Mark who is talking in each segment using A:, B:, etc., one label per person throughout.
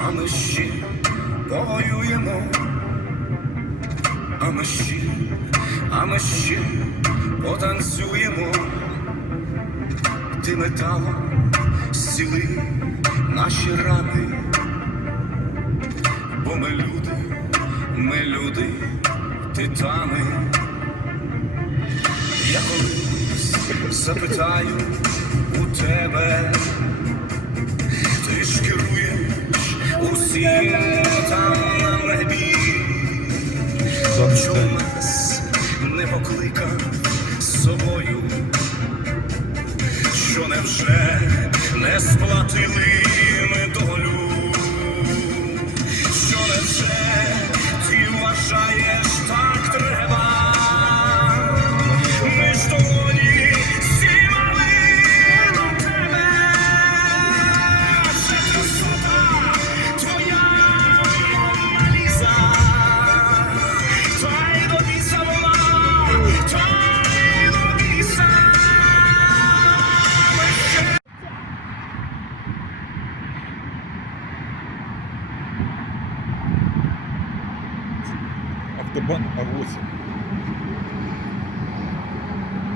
A: а ми ще повоюємо, а ми ще, а ми ще потанцюємо, ти металом зціли наші рани, бо ми люди, ми люди, титани. Я колись запитаю у тебе, нас не покликав з собою, що невже не сплатили
B: автобан А8.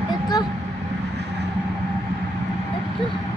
B: Это... Это...